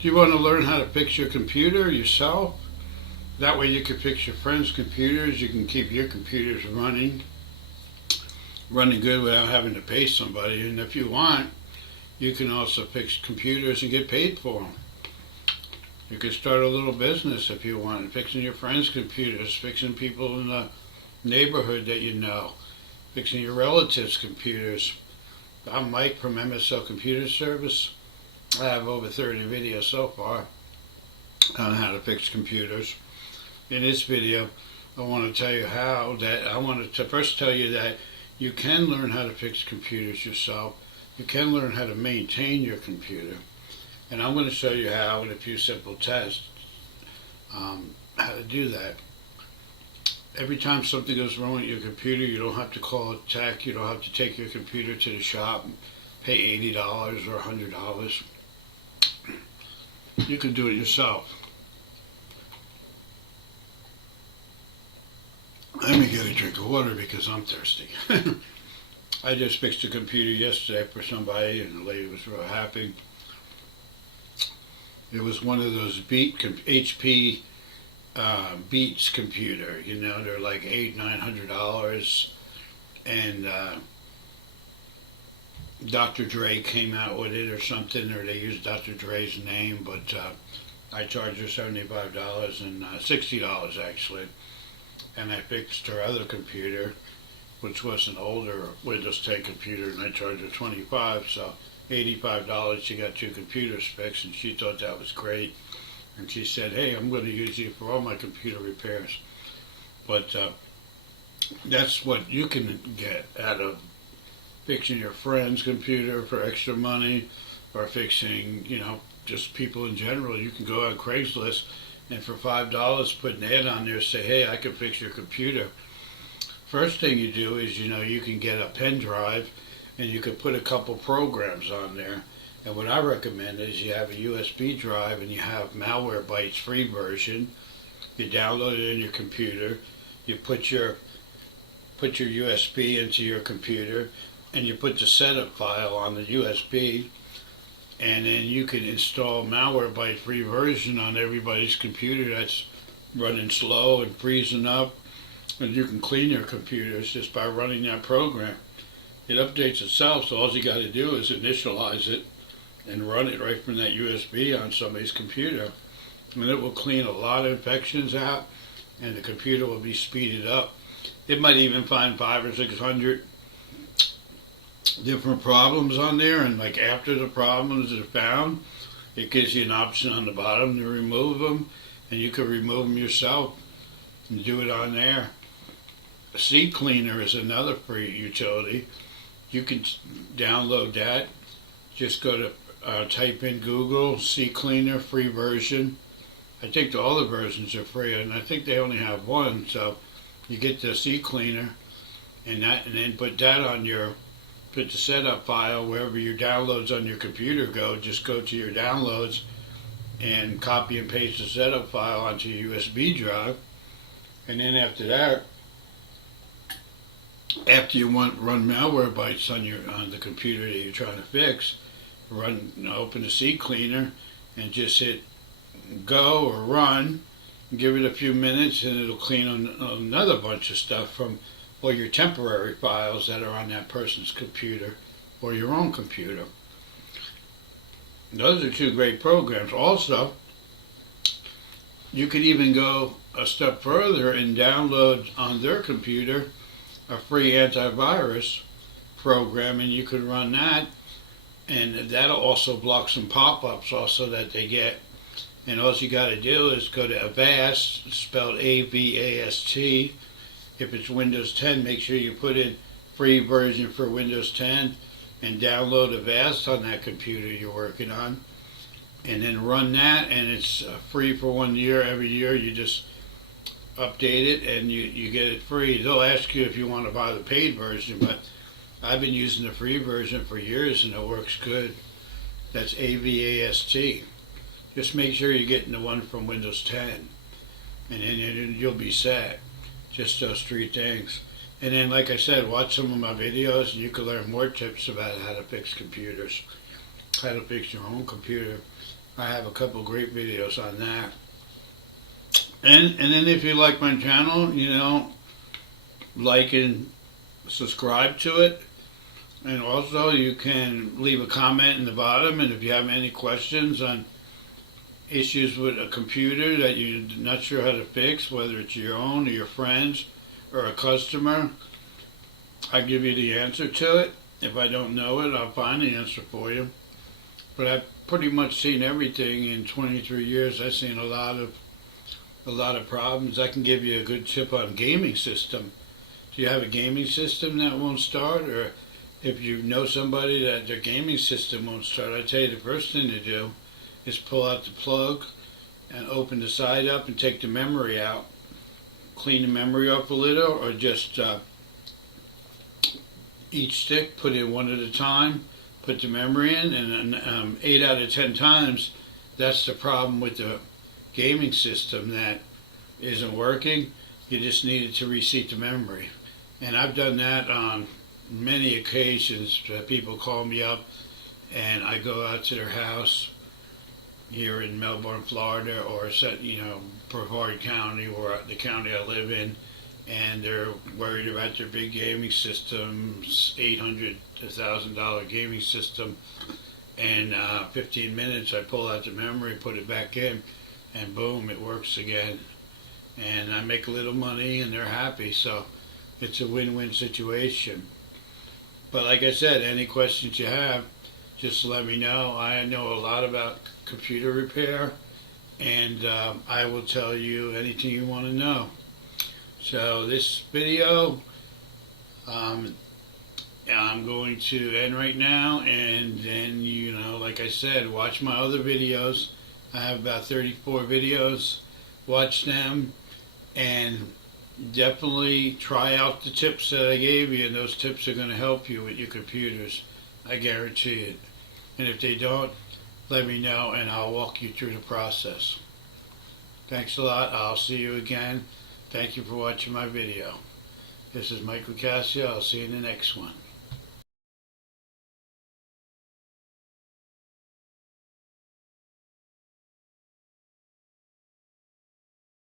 Do you want to learn how to fix your computer yourself? That way you can fix your friends' computers. You can keep your computers running good without having to pay somebody. And if you want, you can also fix computers and get paid for them. You could start a little business if you want, fixing your friends' computers, fixing people in the neighborhood that you know, fixing your relatives' computers. I'm Mike from MSL Computer Service. I have over 30 videos so far on how to fix computers. In this video, I want to tell you I wanted to first tell you that you can learn how to fix computers yourself. You can learn how to maintain your computer. And I'm going to show you how in a few simple tests how to do that. Every time something goes wrong with your computer, you don't have to call a tech. You don't have to take your computer to the shop and pay $80 or $100. You can do it yourself. Let me get a drink of water because I'm thirsty. I just fixed a computer yesterday for somebody and the lady was real happy. It was one of those HP Beats computer, you know, they're like $800-900, and Dr. Dre came out with it or something, or they used Dr. Dre's name, but I charged her $75 and $60 actually, and I fixed her other computer, which was an older Windows 10 computer, and I charged her $25, so $85. She got 2 computers fixed, and she thought that was great. And she said, "Hey, I'm going to use you for all my computer repairs." But that's what you can get out of fixing your friend's computer for extra money, or fixing, you know, just people in general. You can go on Craigslist and for $5 put an ad on there, say, "Hey, I can fix your computer." First thing you do is, you know, you can get a pen drive and you can put a couple programs on there. And what I recommend is you have a USB drive and you have Malwarebytes free version. You download it in your computer. You put your USB into your computer and you put the setup file on the USB. And then you can install Malwarebytes free version on everybody's computer that's running slow and freezing up. And you can clean your computers just by running that program. It updates itself, so all you got to do is initialize it and run it right from that USB on somebody's computer. And it will clean a lot of infections out, and the computer will be speeded up. It might even find 500 or 600 different problems on there, and like after the problems are found, it gives you an option on the bottom to remove them, and you can remove them yourself and do it on there. CCleaner is another free utility. You can download that. Just go to type in Google CCleaner free version. I think all the versions are free, and I think they only have one. So you get the CCleaner, and then put that on put the setup file wherever your downloads on your computer go. Just go to your downloads and copy and paste the setup file onto your USB drive, and then after that, after you run Malwarebytes on the computer that you're trying to fix, open the CCleaner and just hit go or run, give it a few minutes, and it'll clean on another bunch of stuff from all your temporary files that are on that person's computer or your own computer. Those are 2 great programs. Also, you could even go a step further and download on their computer a free antivirus program, and you could run that, and that'll also block some pop-ups also that they get. And all you got to do is go to Avast, spelled AVAST. If it's Windows 10, make sure you put in free version for Windows 10 and download Avast on that computer you're working on, and then run that, and it's free for 1 year. Every year you just update it and you get it free. They'll ask you if you want to buy the paid version, but I've been using the free version for years and it works good. That's AVAST. Just make sure you're getting the one from Windows 10, and then you'll be set. Just those 3 things. And then, like I said, watch some of my videos and you can learn more tips about how to fix computers, how to fix your own computer, I have a couple great videos on that. And then if you like my channel, like and subscribe to it. And also you can leave a comment in the bottom, and if you have any questions on issues with a computer that you're not sure how to fix, whether it's your own or your friends or a customer, I give you the answer to it. If I don't know it, I'll find the answer for you. But I've pretty much seen everything in 23 years. I've seen a lot of problems. I can give you a good tip on gaming system. Do you have a gaming system that won't start, or if you know somebody that their gaming system won't start, I tell you the first thing to do is pull out the plug and open the side up and take the memory out. Clean the memory up a little, or just each stick, put in one at a time, put the memory in, and 8 out of 10 times, that's the problem with the gaming system that isn't working. You just needed to reseat the memory. And I've done that on many occasions. People call me up and I go out to their house here in Melbourne, Florida, or Brevard County, or the county I live in, and they're worried about their big gaming system, $800 to $1,000 gaming system. In 15 minutes I pull out the memory, put it back in, and boom, it works again. And I make a little money and they're happy, so it's a win-win situation. But like I said, any questions you have, just let me know. I know a lot about computer repair, and I will tell you anything you want to know. So this video, I'm going to end right now, and then, like I said, watch my other videos. I have about 34 videos. Watch them, and definitely try out the tips that I gave you, and those tips are going to help you with your computers. I guarantee it. And if they don't, let me know and I'll walk you through the process. Thanks a lot. I'll see you again. Thank you for watching my video. This is Mike Locascio. I'll see you in the next one.